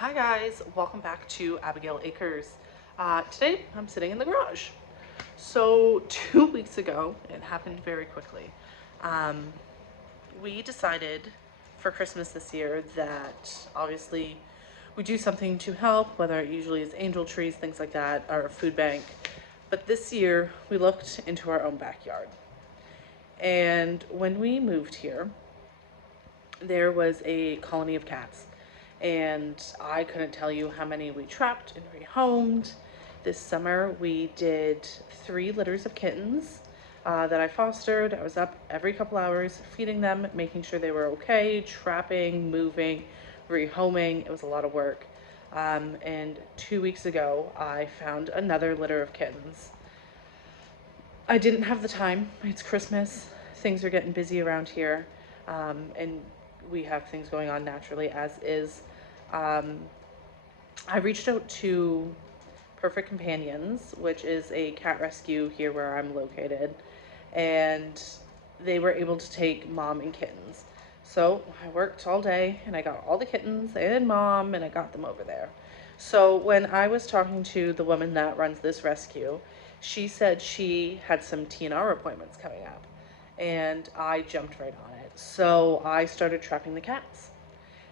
Hi guys, welcome back to Abigail Acres. Today I'm sitting in the garage. So 2 weeks ago, it happened very quickly. Um, we decided for Christmas this year that obviously we do something to help, whether it usually is angel trees, things like that, or a food bank. But this year we looked into our own backyard. And when we moved here, there was a colony of cats. And I couldn't tell you how many we trapped and rehomed. This summer we did 3 litters of kittens that I fostered. I was up every couple hours feeding them, making sure they were okay, trapping, moving, rehoming. It was a lot of work. And 2 weeks ago, I found another litter of kittens. I didn't have the time. It's Christmas. Things are getting busy around here. And we have things going on naturally as is. Um, I reached out to Perfect Companions, which is a cat rescue here where I'm located, and they were able to take mom and kittens. So I worked all day and I got all the kittens and mom and I got them over there. So when I was talking to the woman that runs this rescue, she said she had some TNR appointments coming up, and I jumped right on it. So I started trapping the cats.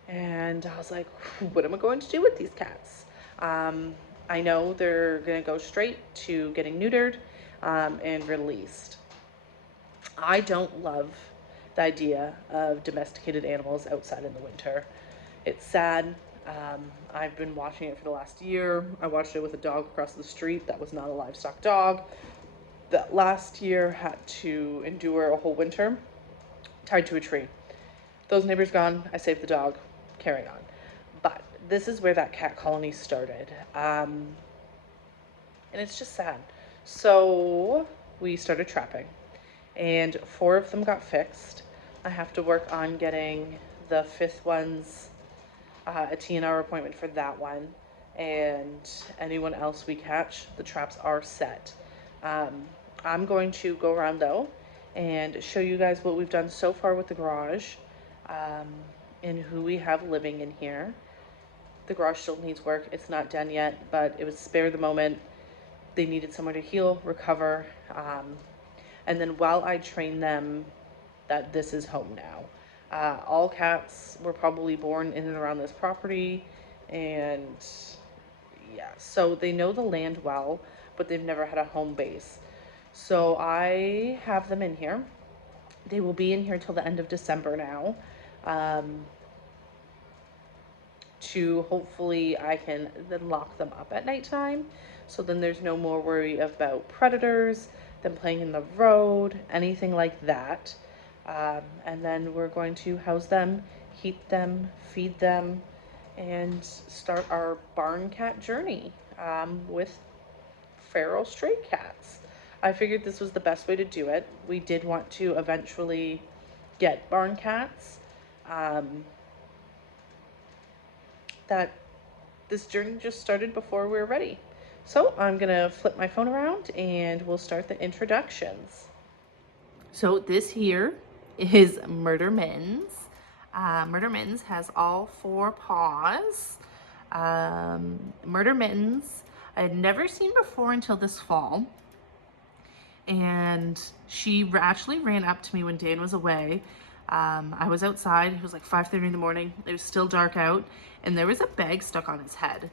And I was like, what am I going to do with these cats? Um, I know they're going to go straight to getting neutered and released. I don't love the idea of domesticated animals outside in the winter. It's sad. I've been watching it for the last year. I watched it with a dog across the street that was not a livestock dog that last year had to endure a whole winter tied to a tree. Those neighbors gone, I saved the dog, carry on. But this is where that cat colony started. And it's just sad. So we started trapping, and 4 of them got fixed. I have to work on getting the fifth one's a TNR appointment for that one. And anyone else we catch, the traps are set. Um, I'm going to go around though and show you guys what we've done so far with the garage um, and who we have living in here. The garage still needs work. It's not done yet, but it was spare the moment. They needed somewhere to heal, recover. And then while I train them that this is home now. All cats were probably born in and around this property, and yeah, so they know the land well, but they've never had a home base. So I have them in here. They will be in here till the end of December now. Um, to hopefully I can then lock them up at nighttime. So then there's no more worry about predators, them playing in the road, anything like that. And then we're going to house them, heat them, feed them, and start our barn cat journey with feral stray cats. I figured this was the best way to do it. We did want to eventually get barn cats. Um, that this journey just started before we were ready. So I'm gonna flip my phone around and we'll start the introductions. So this here is Murder Mittens. Murder Mittens has all 4 paws. Murder Mittens I had never seen before until this fall. And she actually ran up to me when Dan was away. I was outside. It was like 5:30 in the morning. It was still dark out, and there was a bag stuck on his head.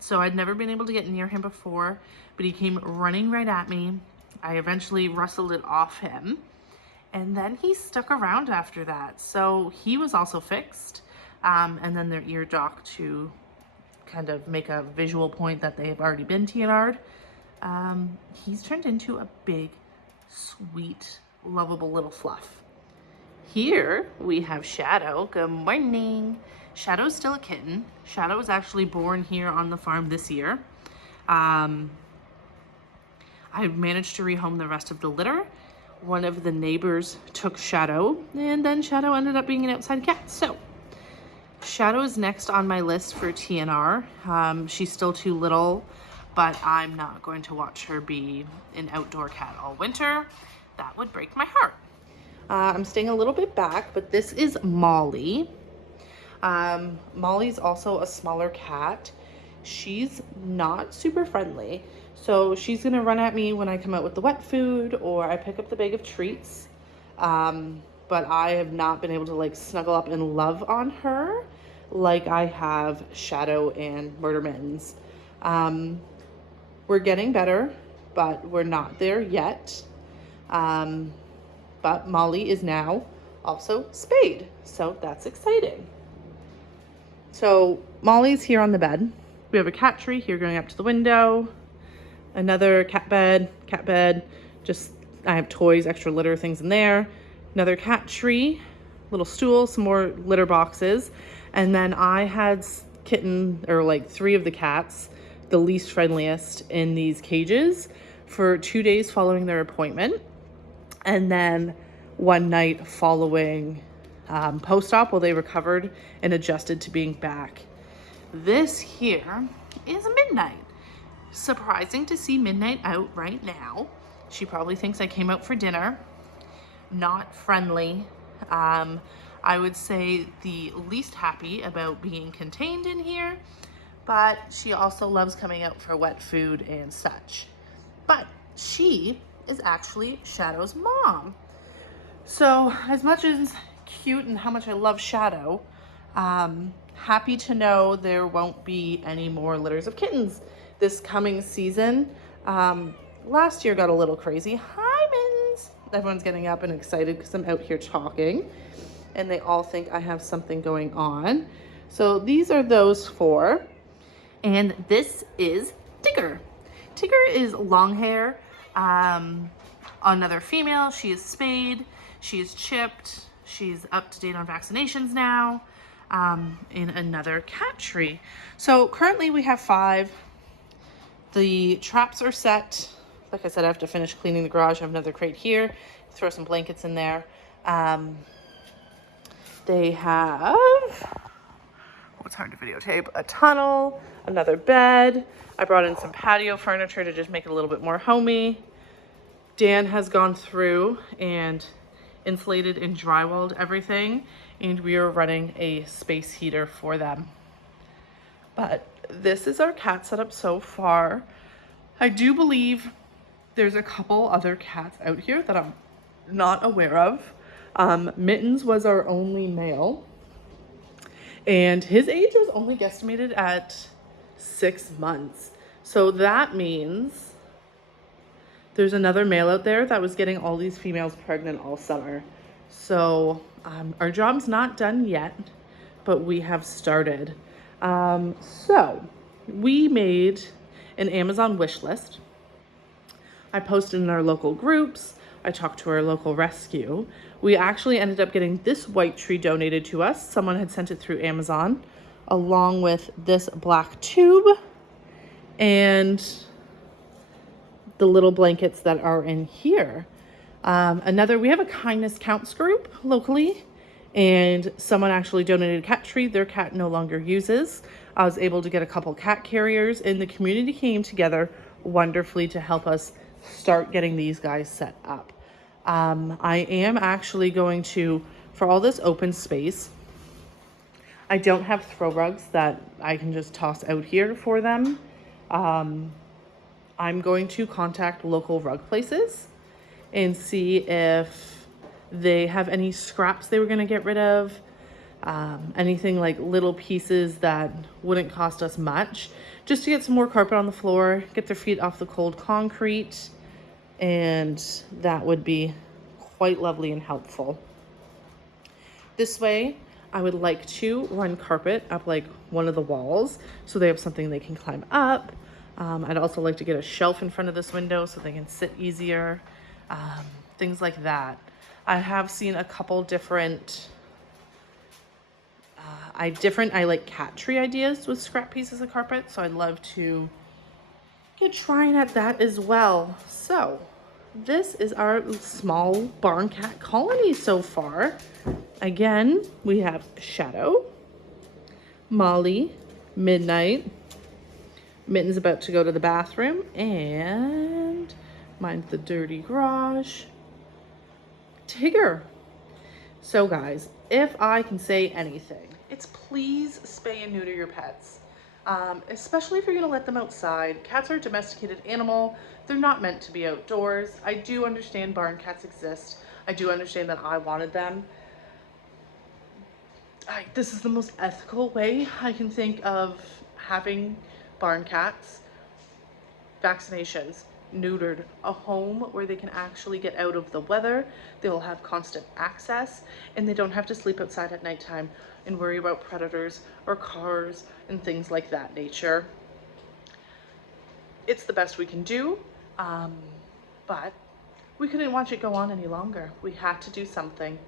So I'd never been able to get near him before, but he came running right at me. I eventually wrestled it off him, and then he stuck around after that. So he was also fixed, and then their ear docked to kind of make a visual point that they have already been TNR'd. He's turned into a big, sweet, lovable little fluff. Here we have Shadow. Good morning. Shadow's still a kitten. Shadow was actually born here on the farm this year. I managed to rehome the rest of the litter. One of the neighbors took Shadow, and then Shadow ended up being an outside cat. So Shadow is next on my list for TNR. She's still too little, but I'm not going to watch her be an outdoor cat all winter. That would break my heart. I'm staying a little bit back, but this is Molly. Molly's also a smaller cat. She's not super friendly. So she's gonna run at me when I come out with the wet food or I pick up the bag of treats. But I have not been able to like snuggle up and love on her like I have Shadow and Murder Mittens. We're getting better, but we're not there yet. But Molly is now also spayed, so that's exciting. So Molly's here on the bed. We have a cat tree here going up to the window. Another cat bed, just I have toys, extra litter things in there. Another cat tree, little stool, some more litter boxes. And then I had like 3 of the cats, the least friendliest, in these cages for 2 days following their appointment. And then one night following post-op, while they recovered and adjusted to being back. This here is Midnight. Surprising to see Midnight out right now. She probably thinks I came out for dinner. Not friendly. I would say the least happy about being contained in here, but she also loves coming out for wet food and such. But she is actually Shadow's mom. So as much as cute and how much I love Shadow, happy to know there won't be any more litters of kittens this coming season. Last year got a little crazy. Hi, Mittens. Everyone's getting up and excited because I'm out here talking and they all think I have something going on. So these are those 4. And this is Tigger. Tigger is long hair. Another female. She is spayed. She is chipped. She's up to date on vaccinations now. In another cat tree. So currently we have 5. The traps are set. Like I said, I have to finish cleaning the garage. I have another crate here. Throw some blankets in there. They have, it's hard to videotape, a tunnel, another bed. I brought in some patio furniture to just make it a little bit more homey. Dan has gone through and insulated and drywalled everything, and we are running a space heater for them. But this is our cat setup so far. I do believe there's a couple other cats out here that I'm not aware of. Mittens was our only male, and his age was only guesstimated at 6 months. So that means there's another male out there that was getting all these females pregnant all summer. So our job's not done yet, but we have started. So we made an Amazon wish list. I posted in our local groups. I talked to our local rescue. We actually ended up getting this white tree donated to us. Someone had sent it through Amazon, along with this black tube and the little blankets that are in here. We have a kindness counts group locally, and someone actually donated a cat tree their cat no longer uses. I was able to get a couple cat carriers, and the community came together wonderfully to help us start getting these guys set up. I am actually going to, for all this open space, I don't have throw rugs that I can just toss out here for them. I'm going to contact local rug places and see if they have any scraps they were going to get rid of. Anything like little pieces that wouldn't cost us much, just to get some more carpet on the floor, get their feet off the cold concrete, and that would be quite lovely and helpful. This way, I would like to run carpet up like one of the walls so they have something they can climb up. I'd also like to get a shelf in front of this window so they can sit easier, things like that. I have seen a couple different I like cat tree ideas with scrap pieces of carpet, so I'd love to get trying at that as well. So this is our small barn cat colony so far. Again, we have Shadow, Molly, Midnight, Mitten's about to go to the bathroom, and mind the dirty garage, Tigger. So guys, if I can say anything, it's please spay and neuter your pets. Especially if you're gonna let them outside. Cats are a domesticated animal. They're not meant to be outdoors. I do understand barn cats exist. I do understand that I wanted them. This is the most ethical way I can think of having barn cats. Vaccinations, neutered, a home where they can actually get out of the weather, they'll have constant access, and they don't have to sleep outside at nighttime and worry about predators or cars and things like that nature. It's the best we can do, but we couldn't watch it go on any longer. We had to do something.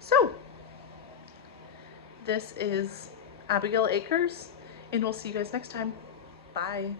So, this is Abigail Akers, and we'll see you guys next time. Bye.